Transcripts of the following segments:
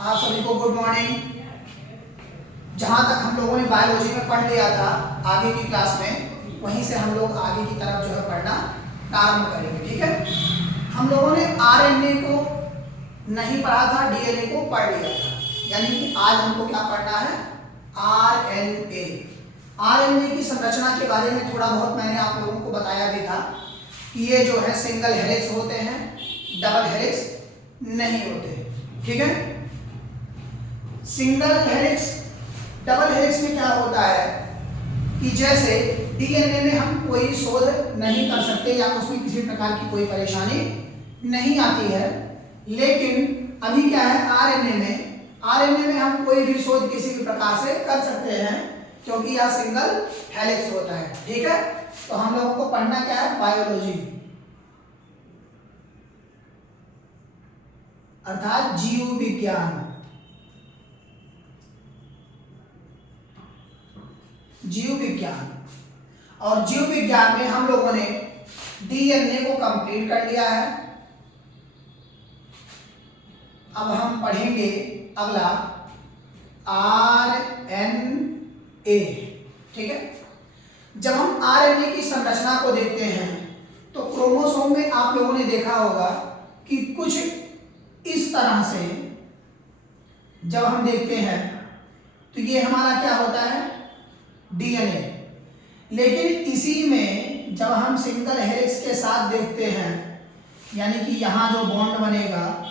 आप सभी को गुड मॉर्निंग। जहाँ तक हम लोगों ने बायोलॉजी में पढ़ लिया था आगे की क्लास में, वहीं से हम लोग आगे की तरफ जो है पढ़ना प्रारंभ करेंगे। ठीक है, हम लोगों ने आरएनए को नहीं पढ़ा था, डीएनए को पढ़ लिया था। यानी कि आज हमको क्या पढ़ना है? आरएनए। आरएनए की संरचना के बारे में थोड़ा बहुत मैंने आप लोगों को बताया भी था कि ये जो है सिंगल हेलिक्स होते हैं, डबल हेलिक्स नहीं होते। ठीक है, सिंगल हेलिक्स डबल हेलिक्स में क्या होता है कि जैसे डीएनए में हम कोई शोध नहीं कर सकते या उसमें किसी प्रकार की कोई परेशानी नहीं आती है, लेकिन अभी क्या है आरएनए में हम कोई भी शोध किसी भी प्रकार से कर सकते हैं क्योंकि यह सिंगल हेलिक्स होता है। ठीक है, तो हम लोगों को पढ़ना क्या है? बायोलॉजी अर्थात जीव विज्ञान। जीव विज्ञान, और जीव विज्ञान में हम लोगों ने डीएनए को कंप्लीट कर लिया है। अब हम पढ़ेंगे अगला आरएनए। ठीक है, जब हम आरएनए की संरचना को देखते हैं तो क्रोमोसोम में आप लोगों ने देखा होगा कि कुछ इस तरह से जब हम देखते हैं तो ये हमारा क्या होता है? डीएनए। लेकिन इसी में जब हम सिंगल हेलिक्स के साथ देखते हैं, यानी कि यहां जो बॉन्ड बनेगा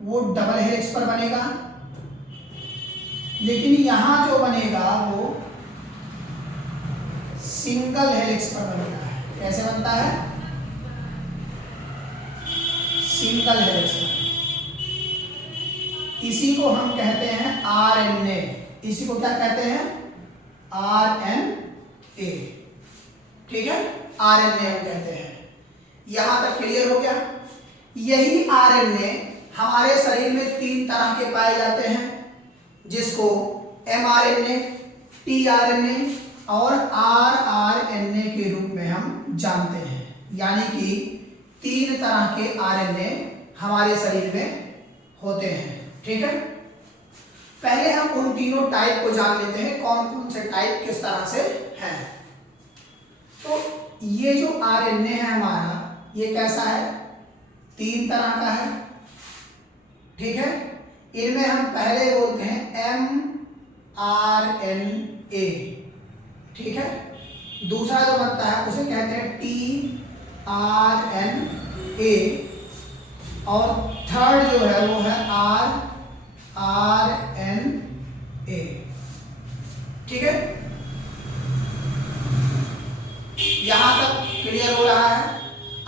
वो डबल हेलिक्स पर बनेगा, लेकिन यहां जो बनेगा वो सिंगल हेलिक्स पर बनेगा। कैसे बनता है? सिंगल हेलिक्स पर। इसी को हम कहते हैं आरएनए। इसी को क्या कहते हैं? आरएनए। ठीक है, आरएनए हम कहते हैं। यहां तक क्लियर हो गया? यही आरएनए हमारे शरीर में 3 तरह के पाए जाते हैं, जिसको एमआरएनए, टीआरएनए और आरआरएनए के रूप में हम जानते हैं। यानी कि 3 तरह के आरएनए हमारे शरीर में होते हैं। ठीक है, पहले हम उन तीनों टाइप को जान लेते हैं, कौन कौन से टाइप किस तरह से हैं। तो ये जो आरएनए है हमारा, ये कैसा है? 3 तरह का है। ठीक है, इनमें हम पहले बोलते हैं एमआरएनए। ठीक है, दूसरा जो बनता है उसे कहते हैं टीआरएनए, और थर्ड जो है वो है आरआरएनए। ठीक है, यहां तक क्लियर हो रहा है?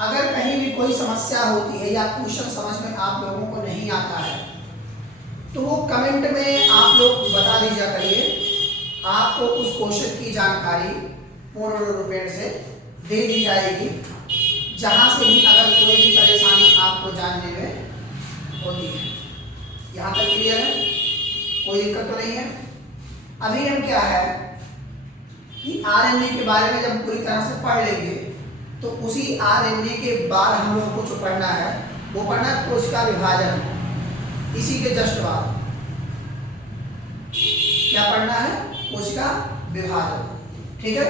अगर कहीं भी कोई समस्या होती है या क्वेश्चन समझ में आप लोगों को नहीं आता है तो वो कमेंट में आप लोग बता दीजिए करिए। आपको उस क्वेश्चन की जानकारी पूर्ण रूपेण से दे दी जाएगी, जहां से भी अगर कोई भी परेशानी आपको जानने में होती है। यहाँ तक क्लियर है? कोई दिक्कत तो नहीं है? अभी हम क्या है कि आरएनए के बारे में जब पूरी तरह से पढ़ लेंगे तो उसी आरएनए के बाद हम लोगों को जो पढ़ना है वो पढ़ना है कोशिका विभाजन। इसी के जस्ट बाद क्या पढ़ना है? कोशिका विभाजन। ठीक है,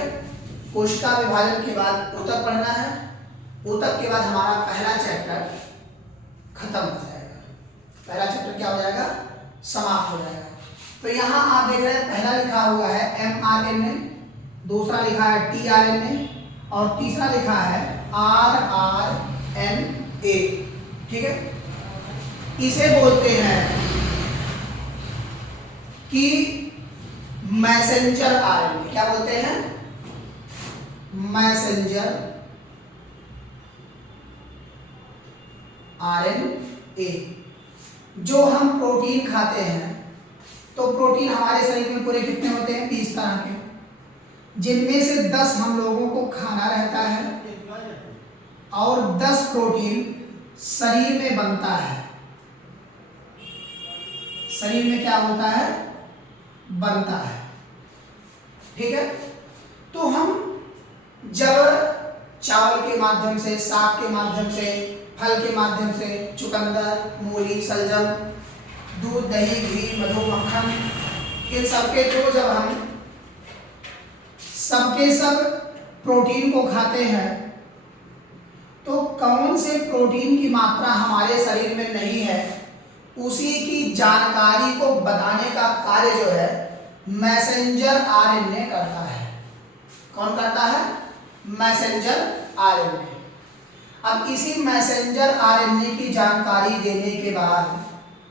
कोशिका विभाजन के बाद ऊतक पढ़ना है। ऊतक के बाद हमारा पहला चैप्टर खत्म हो जाएगा। पहला चैप्टर क्या हो जाएगा? समाप्त हो जाएगा। तो यहाँ आप देख रहे हैं पहला लिखा हुआ है एमआरएनए, दूसरा लिखा है टीआरएनए और तीसरा लिखा है आरआरएनए। ठीक है, इसे बोलते हैं कि मैसेंजर आरएनए। क्या बोलते हैं? Messenger RNA. जो हम प्रोटीन खाते हैं तो प्रोटीन हमारे शरीर में पूरे कितने होते हैं? 20 तरह के, जिनमें से 10 हम लोगों को खाना रहता है और 10 प्रोटीन शरीर में बनता है। शरीर में क्या होता है? बनता है। ठीक है, तो हम जब चावल के माध्यम से, साग के माध्यम से, फल के माध्यम से, चुकंदर, मूली, शलजम दूध, दही, घी, मधु, मक्खन, इन सबके थ्रू जब हम सबके सब प्रोटीन को खाते हैं तो कौन से प्रोटीन की मात्रा हमारे शरीर में नहीं है, उसी की जानकारी को बताने का कार्य जो है मैसेंजर आरएनए करता है। कौन करता है? Messenger RNA. अब इसी मैसेंजर आरएनए की जानकारी देने के बाद,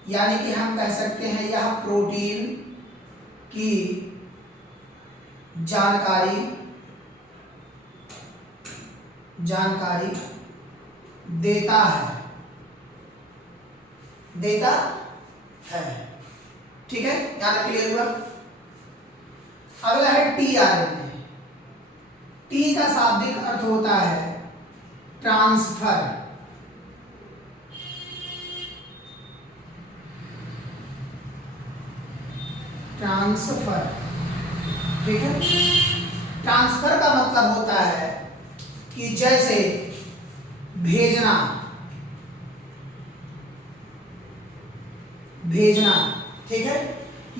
यानी कि हम कह सकते हैं यह प्रोटीन की जानकारी देता है। ठीक है, यहां तक क्लियर हुआ? अगला है टीआरएनए। टी का शाब्दिक अर्थ होता है ट्रांसफर। ठीक है, ट्रांसफर का मतलब होता है कि जैसे भेजना, ठीक है,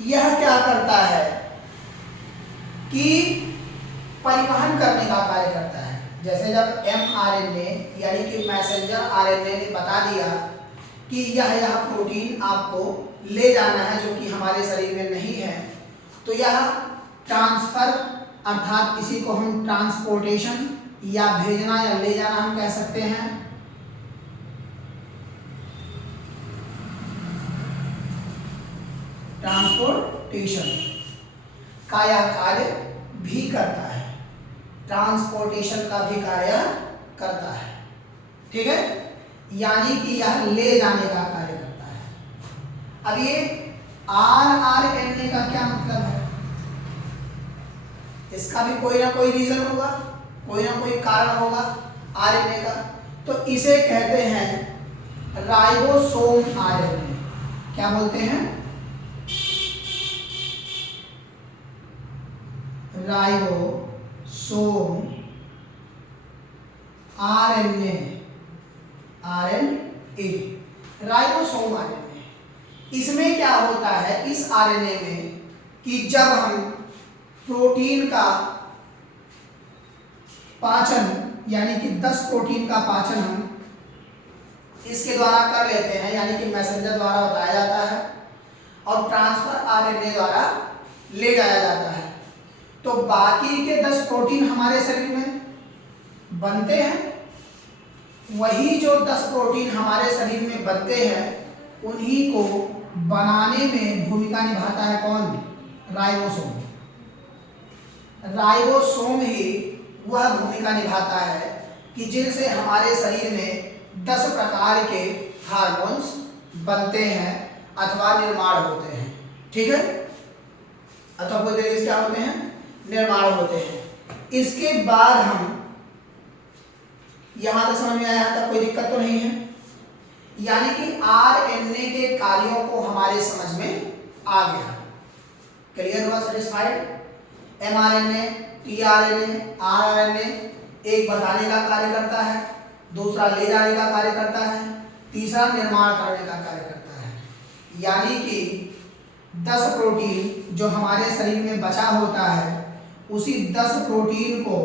यह क्या करता है कि परिवहन करने का कार्य करता है। जैसे जब mRNA यानी कि मैसेंजर आरएनए ने बता दिया कि यह प्रोटीन आपको ले जाना है जो कि हमारे शरीर में नहीं है, तो यह ट्रांसफर अर्थात इसी को हम ट्रांसपोर्टेशन या भेजना या ले जाना हम कह सकते हैं। ट्रांसपोर्टेशन का यह कार्य भी करता है, ट्रांसपोर्टेशन का भी कार्य करता है। ठीक है, यानी कि यह ले जाने का कार्य करता है। अब ये आरएनए का क्या मतलब है? इसका भी कोई ना कोई रीजन होगा, कोई ना कोई कारण होगा आरएनए का। तो इसे कहते हैं राइबोसोम आरएनए। क्या बोलते हैं? Ribosome RNA. राइबोसोम आरएनए, इसमें क्या होता है इस आरएनए में कि जब हम प्रोटीन का पाचन यानी कि 10 प्रोटीन का पाचन हम इसके द्वारा कर लेते हैं, यानी कि मैसेंजर द्वारा बताया जाता है और ट्रांसफर आरएनए द्वारा ले जाया जाता है, तो बाकी के 10 प्रोटीन हमारे शरीर में बनते हैं। वही जो 10 प्रोटीन हमारे शरीर में बनते हैं उन्हीं को बनाने में भूमिका निभाता है कौन? राइबोसोम। राइबोसोम ही वह भूमिका निभाता है कि जिनसे हमारे शरीर में 10 प्रकार के हार्मोन्स बनते हैं अथवा निर्माण होते हैं। ठीक है, अथवा कोई तरीके से क्या होते हैं? निर्माण होते हैं। इसके बाद हम यहां तक समझ में आया, यहां तक कोई दिक्कत तो नहीं है? यानी कि आरएनए के कार्यों को हमारे समझ में आ गया। क्लियर हुआ? सेटिस्फाइड? एमआरएनए, टीआरएनए, आरएनए एक बताने का कार्य करता है, दूसरा ले जाने का कार्य करता है, तीसरा निर्माण करने का कार्य करता है। यानी कि 10 प्रोटीन जो हमारे शरीर में बचा होता है उसी 10 प्रोटीन को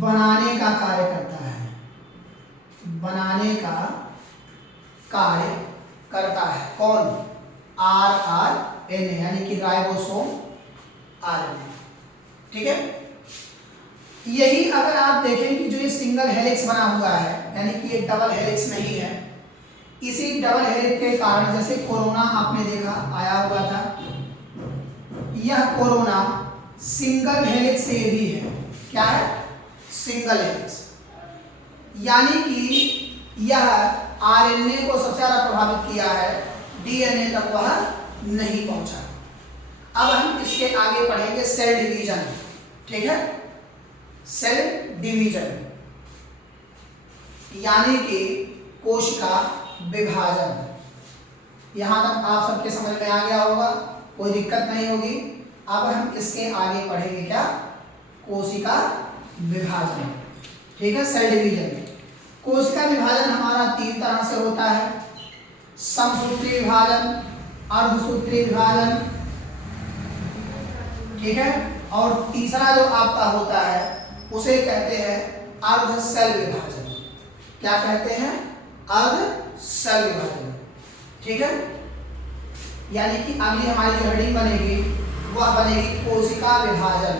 बनाने का कार्य करता है, बनाने का कार्य करता है कौन? आरएनए यानी कि राइबोसोम आरएनए। ठीक है, यही अगर आप देखें कि जो ये सिंगल हेलिक्स बना हुआ है यानी कि ये डबल हेलिक्स नहीं है, इसी डबल हेलिक्स के कारण जैसे कोरोना आपने देखा आया हुआ था, यह कोरोना सिंगल हेलिक्स से भी है। क्या है? Single helix. यानी कि यह आरएनए को सबसे ज्यादा प्रभावित किया है, डीएनए तक वह नहीं पहुंचा। अब हम इसके आगे पढ़ेंगे सेल डिवीजन। ठीक है, सेल डिवीजन यानी कि कोशिका विभाजन। यहां तक आप सबके समझ में आ गया होगा, कोई दिक्कत नहीं होगी। अब हम इसके आगे पढ़ेंगे क्या? कोशिका विभाजन। ठीक है, सेल डिवीजन। कोशिका विभाजन हमारा 3 तरह से होता है। समसूत्री विभाजन, अर्धसूत्री विभाजन, ठीक है। और तीसरा जो आपका होता है उसे कहते हैं अर्धशैल विभाजन। क्या कहते हैं? अर्धशैल विभाजन, ठीक है। यानी कि अगली हमारी जो हेडिंग बनेगी वह बनेगी कोशिका विभाजन।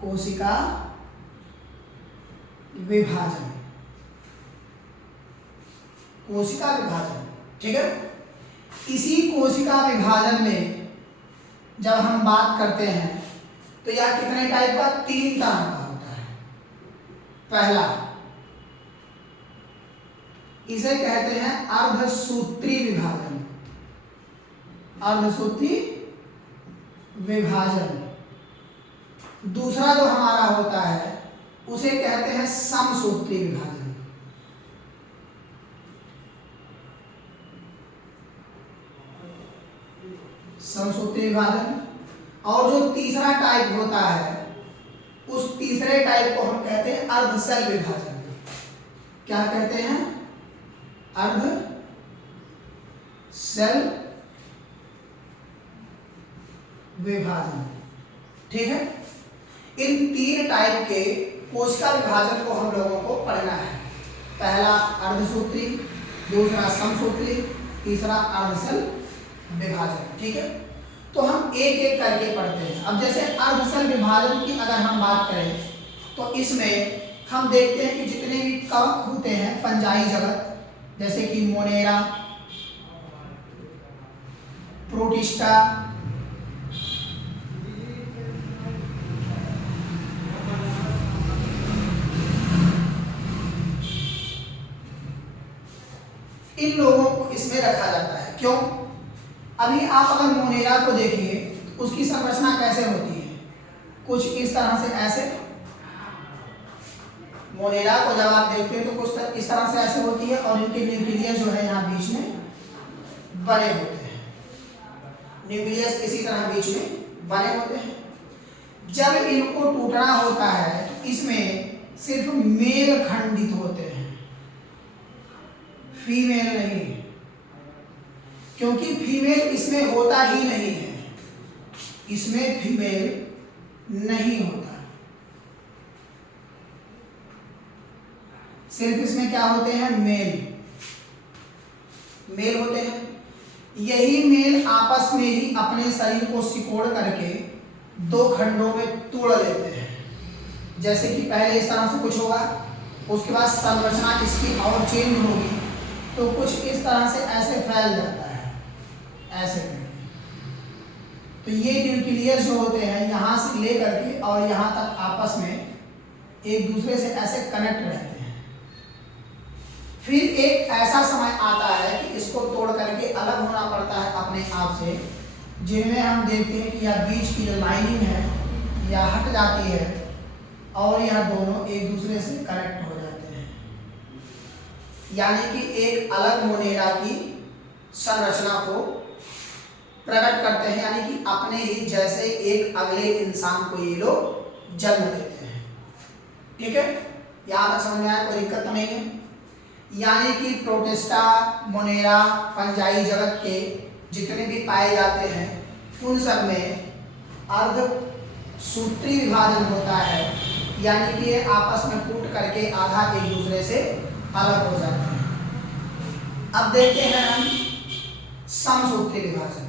कोशिका विभाजन, कोशिका विभाजन, ठीक है। इसी कोशिका विभाजन में जब हम बात करते हैं तो यह कितने टाइप का? 3 तरह का होता है। पहला, इसे कहते हैं अर्धसूत्री विभाजन, अर्धसूत्री विभाजन। दूसरा जो हमारा होता है उसे कहते हैं समसूत्री विभाजन। समसूत्री विभाजन। और जो तीसरा टाइप होता है उस तीसरे टाइप को हम कहते हैं अर्धशैल विभाजन। क्या कहते हैं? अर्धशैल विभाजन, ठीक है। इन 3 टाइप के कोशिका विभाजन को हम लोगों को पढ़ना है। पहला अर्धसूत्री, दूसरा समसूत्री, तीसरा अर्धशैल विभाजन, ठीक है। तो हम एक एक करके पढ़ते हैं। अब जैसे अर्धशैल विभाजन की अगर हम बात करें तो इसमें हम देखते हैं कि जितने भी कवक होते हैं फंजाई जगत, जैसे कि मोनेरा, प्रोटिस्टा, इन लोगों को इसमें रखा जाता है। क्यों? अभी आप अगर मोनेरा को देखिए उसकी संरचना कैसे होती है? कुछ इस तरह से, ऐसे। मोनेरा को जब आप देखते हैं तो कुछ इस तरह से ऐसे होती है और इनके न्यूक्लियस जो है यहाँ बीच में बने होते हैं। न्यूक्लियस इसी तरह बीच में बने होते हैं। जब इनको टूटना होता है तो इसमें सिर्फ मेल खंडित होते हैं, फीमेल नहीं, क्योंकि फीमेल इसमें होता ही नहीं है। इसमें फीमेल नहीं होता, सिर्फ इसमें क्या होते हैं? मेल, मेल होते हैं। यही मेल आपस में ही अपने शरीर को सिकोड़ करके 2 खंडों में तोड़ लेते हैं। जैसे कि पहले इस तरह से कुछ होगा, उसके बाद संरचना इसकी और चेंज होगी तो कुछ इस तरह से ऐसे फैल जाता है, ऐसे करके। तो ये न्यूक्लियस जो होते हैं यहाँ से लेकर के और यहाँ तक आपस में एक दूसरे से ऐसे कनेक्ट रहते हैं। फिर एक ऐसा समय आता है कि इसको तोड़ करके अलग होना पड़ता है अपने आप से, जिनमें हम देखते हैं कि यह बीच की जो लाइनिंग है यह हट जाती है और यह दोनों एक दूसरे से कनेक्ट हो जाते हैं। यानी कि एक अलग मोनेरा की संरचना को प्रकट करते हैं, यानी कि अपने ही जैसे एक अगले इंसान को ये लोग जन्म देते हैं। ठीक है, यहाँ तक समझ में आया? कोई दिक्कत तो नहीं है। यानी कि प्रोटिस्टा, मोनेरा, फंजाई जगत के जितने भी पाए जाते हैं उन सब में अर्धसूत्री विभाजन होता है, यानी कि ये आपस में टूट करके आधा एक दूसरे से अलग हो जाते हैं। अब देखते हैं हम समसूत्री विभाजन।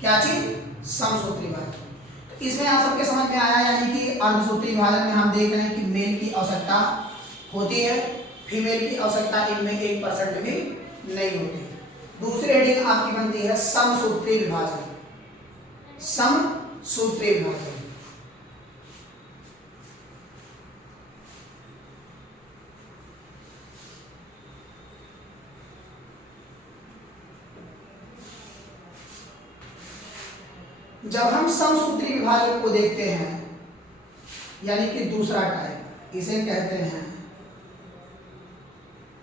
क्या चीज? समसूत्री विभाजन। इसमें आप सबके समझ में आया, यानी कि अर्धसूत्री विभाजन में हम देख रहे हैं कि मेल की आवश्यकता होती है, फीमेल की आवश्यकता इनमें 1% भी नहीं होती। दूसरी हेडिंग आपकी बनती है समसूत्री विभाजन। समसूत्री विभाजन जब हम समसूत्री विभाजन को देखते हैं, यानी कि दूसरा टाइप, इसे कहते हैं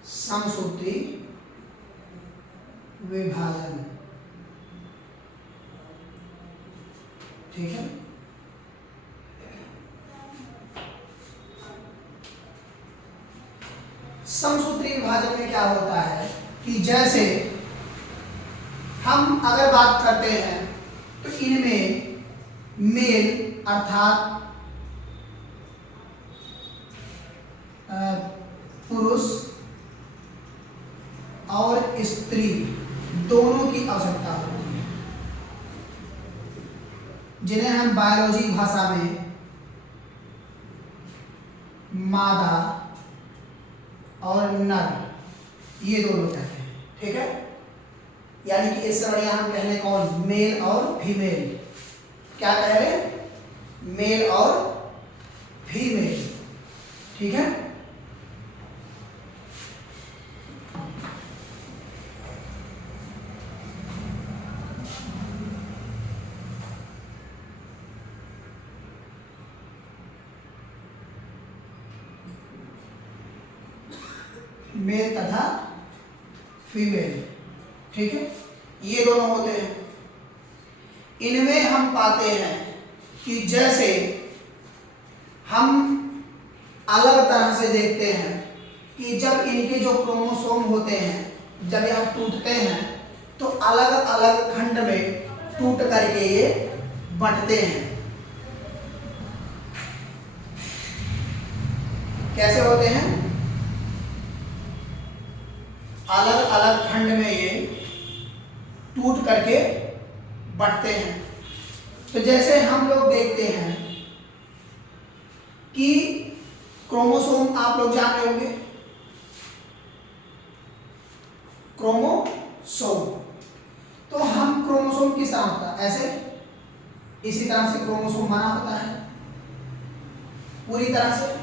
समसूत्री विभाजन। ठीक है, समसूत्री विभाजन में क्या होता है कि जैसे हम अगर बात करते हैं तो इनमें मेल अर्थात पुरुष और स्त्री दोनों की आवश्यकता होती है, जिन्हें हम बायोलॉजी भाषा में मादा और नर ये दोनों कहते हैं। ठीक है, यानी कि इससे बढ़िया हम कह लें कौन, मेल और फीमेल। क्या कह रहे, मेल और फीमेल। ठीक है, मेल तथा फीमेल। ठीक है, ये दोनों होते हैं। इनमें हम पाते हैं कि जैसे हम अलग तरह से देखते हैं कि जब इनके जो क्रोमोसोम होते हैं जब यह टूटते हैं तो अलग अलग खंड में टूट करके ये बंटते हैं। कैसे होते हैं, अलग अलग खंड में ये टूट करके बंटते हैं। तो जैसे हम लोग देखते हैं कि क्रोमोसोम आप लोग जान रहे होंगे, क्रोमोसोम। तो हम क्रोमोसोम किस तरह होता है, ऐसे इसी तरह से क्रोमोसोम बना होता है पूरी तरह से।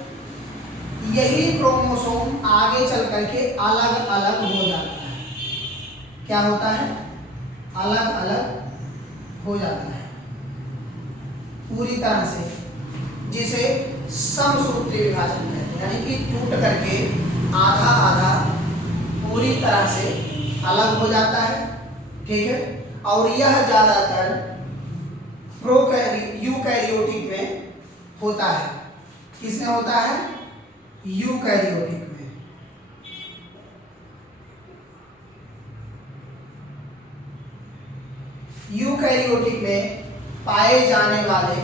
यही क्रोमोसोम आगे चल करके अलग अलग हो जाता है। क्या होता है, अलग अलग हो जाता है पूरी तरह से, जिसे समसूत्री विभाजन कहते हैं। यानी कि टूट करके आधा आधा पूरी तरह से अलग हो जाता है। ठीक है, और यह ज्यादातर यूकैरियोटिक में होता है। किसमें होता है, यूकैरियोटिक में। यूकैरियोटिक में पाए जाने वाले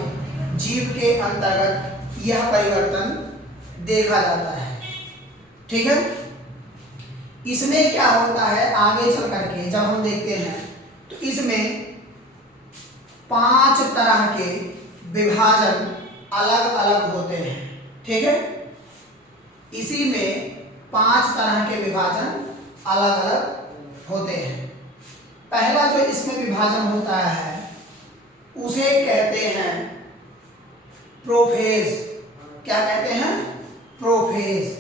जीव के अंतर्गत यह परिवर्तन देखा जाता है। ठीक है, इसमें क्या होता है, आगे चल करके जब हम देखते हैं तो इसमें 5 तरह के विभाजन अलग अलग होते हैं। ठीक है, इसी में 5 तरह के विभाजन अलग अलग होते हैं। पहला जो इसमें विभाजन होता है उसे कहते हैं प्रोफेज। क्या कहते हैं, प्रोफेज।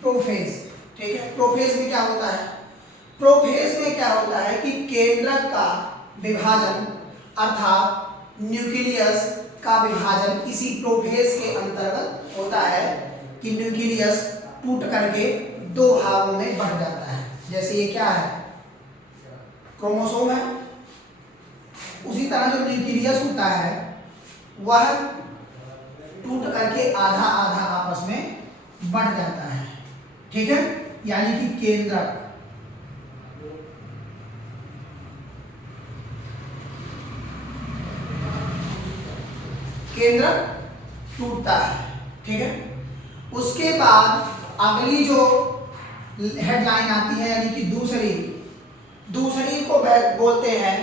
प्रोफेज। ठीक है, प्रोफेज में क्या होता है, प्रोफेज में क्या होता है कि केंद्रक का विभाजन अर्थात न्यूक्लियस का विभाजन इसी प्रोफेज के अंतर्गत होता है कि न्यूक्लियस टूट करके 2 भागों में बंट जाता है। जैसे ये क्या है, क्रोमोसोम है, उसी तरह जो न्यूक्लियस होता है वह टूट करके आधा आधा आपस में बंट जाता है। ठीक है, यानी कि केंद्रक। केंद्रक टूटता है। ठीक है, उसके बाद अगली जो हेडलाइन आती है यानी कि दूसरी को बोलते हैं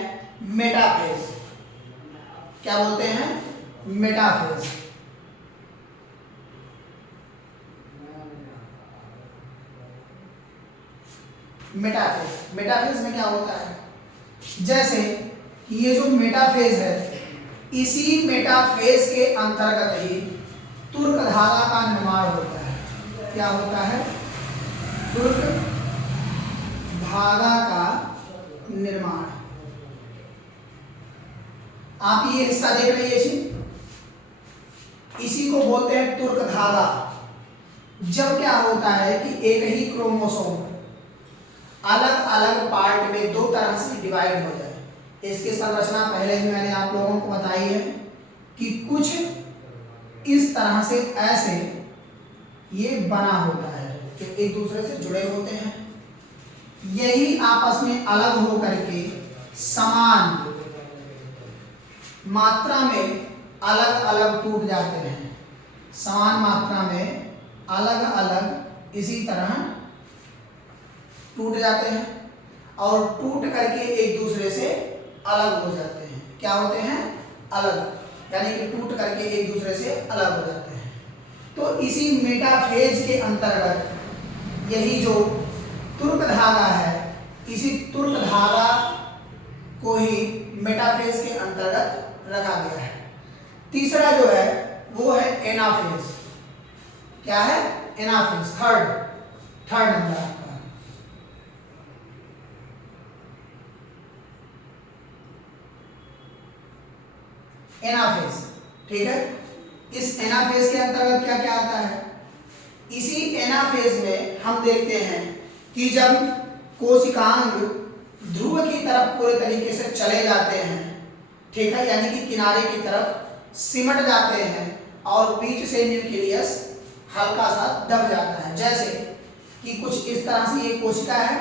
मेटाफेज। क्या बोलते हैं, मेटाफेज। मेटाफेज में क्या होता है, जैसे ये जो मेटाफेज है इसी मेटाफेज के अंतर्गत ही तुर्क धागा का निर्माण होता है। क्या होता है, तुर्क धागा का निर्माण। आप ये हिस्सा देख रहे हैं, इसी को बोलते हैं तुर्क धागा। जब क्या होता है कि एक ही क्रोमोसोम अलग अलग पार्ट में 2 तरह से डिवाइड हो जाए, इसकी संरचना पहले ही मैंने आप लोगों को बताई है कि कुछ इस तरह से ऐसे ये बना होता है जो एक दूसरे से जुड़े होते हैं। यही आपस में अलग हो करके समान मात्रा में अलग अलग टूट जाते हैं। समान मात्रा में अलग अलग इसी तरह टूट जाते हैं और टूट करके एक दूसरे से अलग हो जाते हैं। क्या होते हैं? अलग, यानी कि टूट करके एक दूसरे से अलग हो जाते हैं। तो इसी मेटाफेज के अंतर्गत यही जो तुर्क धागा है, इसी तुर्क धागा को ही मेटाफेज के अंतर्गत रखा गया है। तीसरा जो है वो है एनाफेज। क्या है? एनाफेज, थर्ड नंबर आपका। एनाफेज, ठीक है। इस एनाफेज के अंतर्गत क्या क्या आता है? इसी एनाफेज में हम देखते हैं कि जब कोशिकांग ध्रुव की तरफ पूरे तरीके से चले जाते हैं, ठीक है, यानी कि किनारे की तरफ सिमट जाते हैं और बीच से न्यूक्लियस हल्का सा दब जाता है। जैसे कि कुछ इस तरह से ये कोशिका है,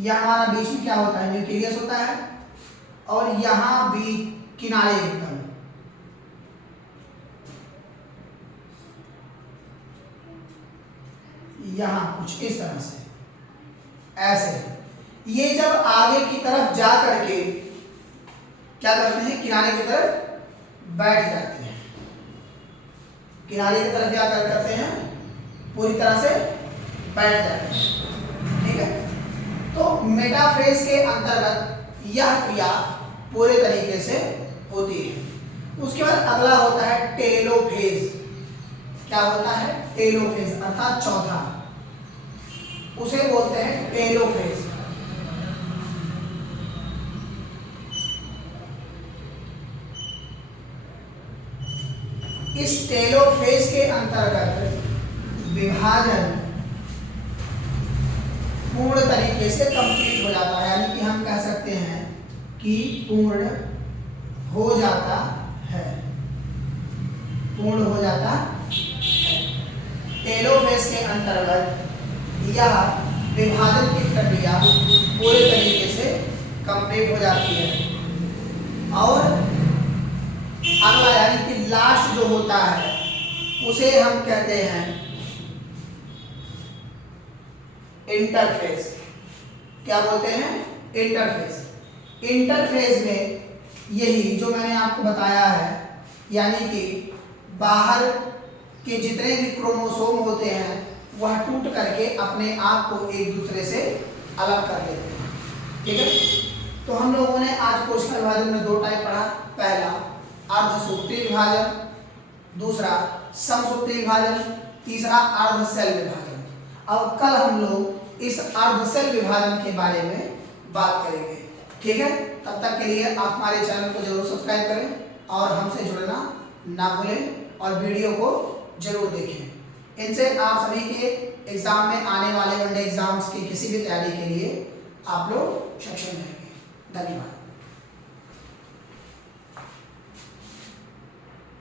यह हमारा बीच में क्या होता है? न्यूक्लियस होता है और यहाँ भी किनारे एकदम यहाँ कुछ इस तरह से ऐसे ये जब आगे की तरफ जा करके क्या करते हैं? किनारे की तरफ बैठ जाते हैं। किनारे की तरफ क्या करते हैं? पूरी तरह से बैठ जाते हैं, ठीक है। तो मेटाफेज के अंतर्गत यह क्रिया पूरे तरीके से होती है। उसके बाद अगला होता है टेलोफेज। क्या होता है? टेलोफेज, अर्थात चौथा, उसे बोलते हैं टेलोफेज। इस टेलोफेज के अंतर्गत विभाजन पूर्ण तरीके से कंप्लीट हो जाता है, यानी कि हम कह सकते हैं कि पूर्ण हो जाता है, पूर्ण हो जाता है। टेलोफेज के अंतर्गत यह विभाजन की प्रक्रिया पूरे तरीके से कंप्लीट हो जाती है और अगला यानी कि लास्ट जो होता है उसे हम कहते हैं इंटरफेज। क्या बोलते हैं? इंटरफेज। इंटरफेज में यही जो मैंने आपको बताया है, यानी कि बाहर के जितने भी क्रोमोसोम होते हैं वह टूट करके अपने आप को एक दूसरे से अलग कर लेते हैं, ठीक है। तो हम लोगों ने आज कोशिका विभाजन में दो टाइप पढ़ा। पहला अर्धसूत्री विभाजन, दूसरा समसूत्री विभाजन, तीसरा अर्धसेल विभाजन। अब कल हम लोग इस अर्धसेल विभाजन के बारे में बात करेंगे, ठीक है। तब तक के लिए आप हमारे चैनल को जरूर सब्सक्राइब करें और हमसे जुड़ना ना भूलें और वीडियो को जरूर देखें। इनसे आप सभी के एग्जाम में आने वाले वनडे एग्जाम्स की किसी भी तैयारी के लिए आप लोग सक्षम रहेंगे। धन्यवाद।